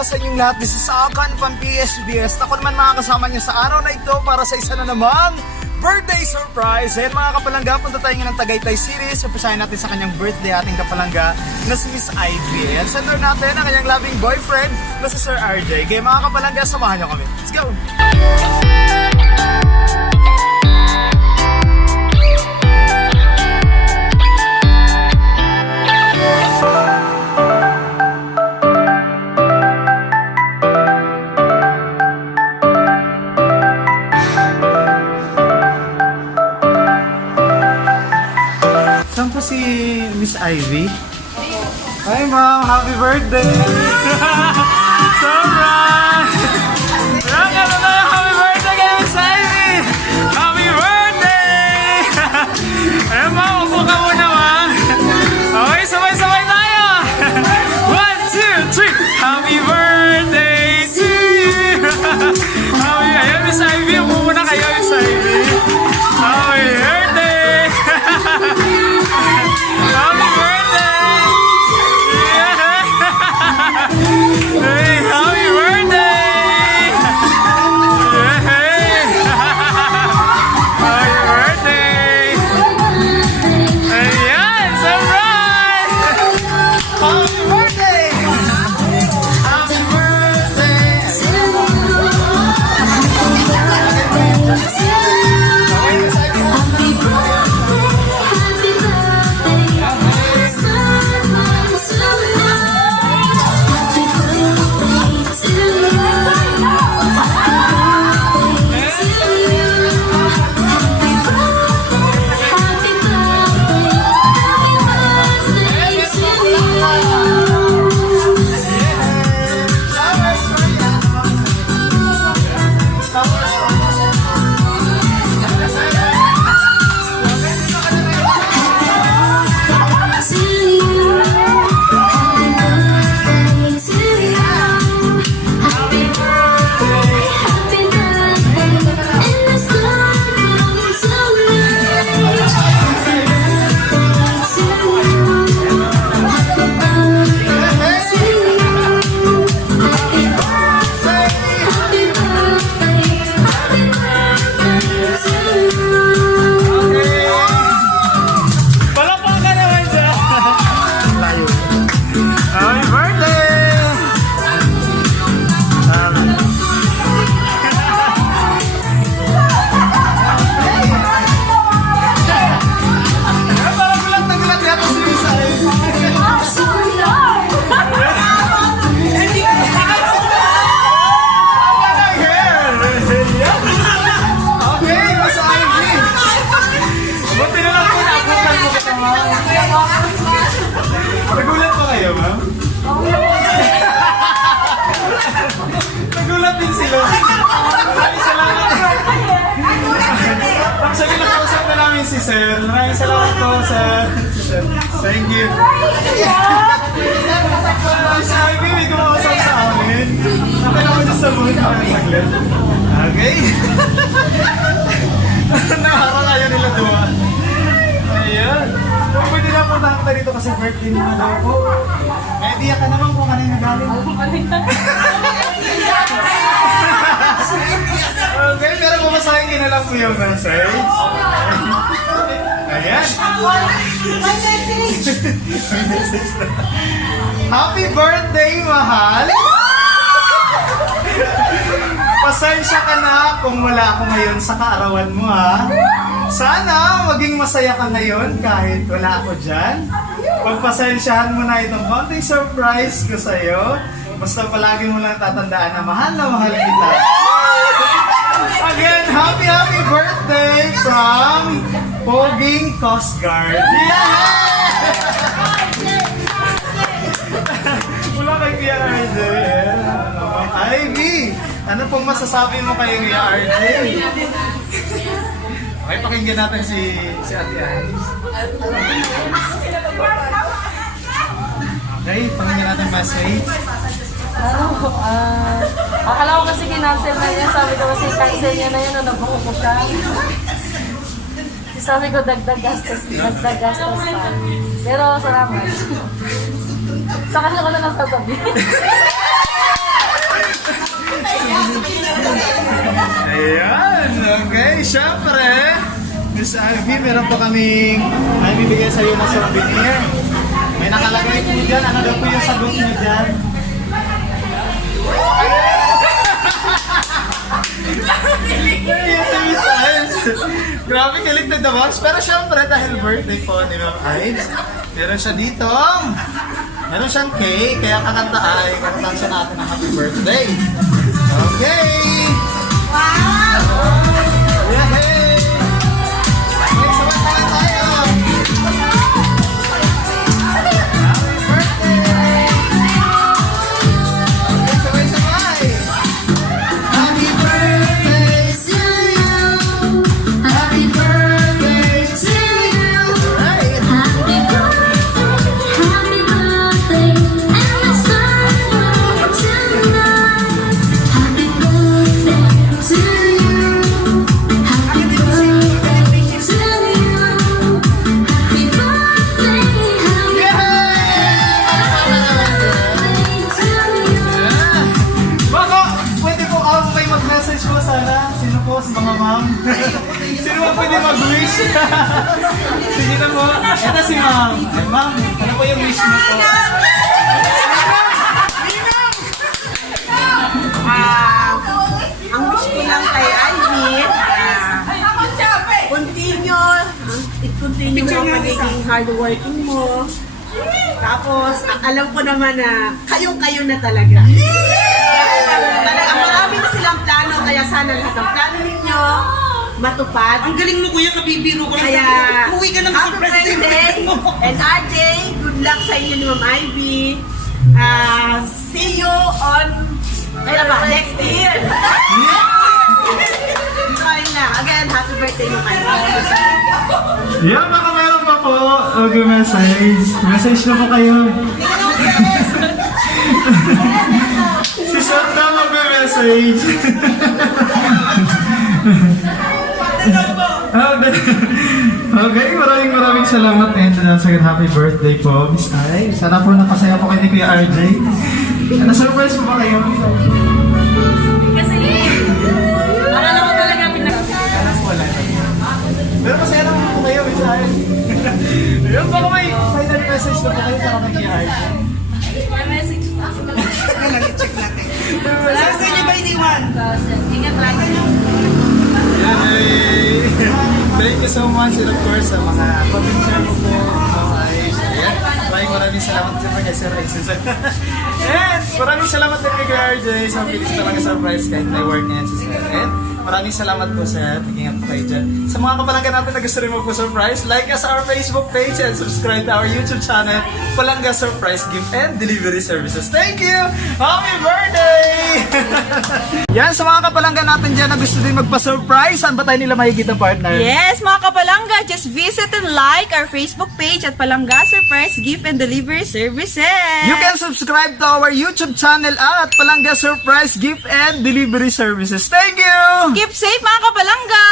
araw sa inyong lahat. This is Akan from PSBS. Ako naman makakasama niyo sa araw na ito para sa isa na namang birthday surprise. Ayan mga kapalangga, punta tayo ng Tagaytay City. Surprisein natin sa kanyang birthday ating kapalangga na si Miss Ivy. At sender natin ang kanyang loving boyfriend na si Sir RJ. Kaya mga kapalangga, samahan niyo kami. Let's go! Saan po si Miss Ivy? Hi ma'am, happy birthday! Surprise! Happy birthday kay Miss Ivy! Happy birthday! Ayun ma'am, upo ka muna ma'am. Okay, sabay-sabay tayo! 1, 2, 3! Happy birthday to you! Ayun Miss Ivy, upo muna kayo Miss Ivy. Happy birthday! Happy birthday! Yeah! Hey, happy birthday! Yeah! Happy birthday! Ayan! Surprise! Happy birthday! Happy birthday! Nagulat pa kayo, ma'am? Nagulat din sila. Maraming salamat. Actually, nakausap na namin si Sir. Maraming salamat po, Sir. Thank you. Miss Ivy, may kumausap sa amin. Nakala ko just sa buhay na kami saglit. Okay. Naharang ayaw nila duwa. Ayan. Pwede na po nakita dito kasi birthday mo na daw po. May idea ka naman kung kanina galing. Okay, pero pumasahin ka na lang po yung message. Ayan. Happy birthday, mahal! Pasensya ka na kung wala ako ngayon sa kaarawan mo, ha? Sana maging masaya ka ngayon kahit wala ako dyan. Pagpasensyahan mo na itong konting surprise ko sa'yo. Basta palagi mo lang tatandaan na mahal kita. Again, happy birthday from Poging Coast Guard. Yeah! Wala kay Kuya RJ. Ivy, ano pong masasabi mo kay Kuya RJ? Okay, pakinggan natin si Ate Alice. Okay, pakinggan natin message. Akala ko kasi kinancel na niya. Sabi ko kasi cancel niya na yun nung nabuko siya. Sabi ko dagdag gastos pa. Pero salamat. Sa kanya ko na lang sasabihin. Ayan, okay, syempre. Miss Ivy, meron pa kaming ay bibigyan sa'yo na souvenir. May nakalagay po dyan. Ano daw po yung sagot niyo dyan? Grabe, kilig na the box. Pero syempre, dahil birthday po ni Ma'am Ives, meron siya dito. Meron siyang cake, kaya kakanta ay kakantaan siya natin ng happy birthday. Okay! Yay! Okay, sabay tayo! Happy birthday! Okay, sabay-sabay! Happy birthday to you! Happy birthday to you! Right! Happy birthday, and let's celebrate tonight. Happy birthday to you. Happy birthday to you. Happy birthday, to you. Baka, pwede po ako may mag-message po sana. Sino po sa mga ma'am? Sino po pwede mag-wish? Sige na po. Ito si ma'am. Ay, ma'am, ano po yung wish niyo po? Ang wish ko lang kay Ivy, i-continue mo ang magiging hardworking mo. Tapos, alam ko naman na kayong-kayo na talaga. Talaga, marami na silang plano, kaya sana lahat ng plano ninyo matupad. Ang galing mo kuya, kabibiro ko lang Kaya, sa uwi ka ng happy surprise birthday! And RJ, good luck sa inyo ni Ma'am Ivy. See you on next year. Try na. Again, happy birthday Ma'am Ivy. Yan, baka meron pa po. Okay, message. Message na po kayo. Si Sir na mag-message. Okay, maraming salamat and second happy birthday po, Miss Ai. Sana po napasaya po kayo ni Kuya RJ. Na-surprise po ba kayo? Kasi, para naman talaga Alam ko wala. Pero masaya naman po kayo, Miss Ai. Ayun, baka may final message na po kayo sa kay Kuya RJ. may message pa. check natin. Sa inyo ba iniwan? Ingat lagi. Yay! Thank you so much and of course sa mga pag-share mo po. Ayan, maraming salamat sa mga Sir Isis. And maraming salamat din kay Kuya RJ sa bilis talaga surprise kahit may work niya si Sir. And maraming salamat po sir. Nag-ingat po kayo dyan. Sa mga kapalangga natin na gusto rin mo po surprise, like us our Facebook page and subscribe to our YouTube channel, Palangga Surprise Gift and Delivery Services. Thank you! Happy birthday! Yan, sa mga kapalangga natin dyan na gusto din magpa-surprise, saan ba tayo nila makikita partner? Yes, mga kapalangga, just visit and like our Facebook page at Palangga Surprise Gift and Delivery Services. You can subscribe to our YouTube channel at Palangga Surprise Gift and Delivery Services. Thank you! Keep safe, mga kapalangga!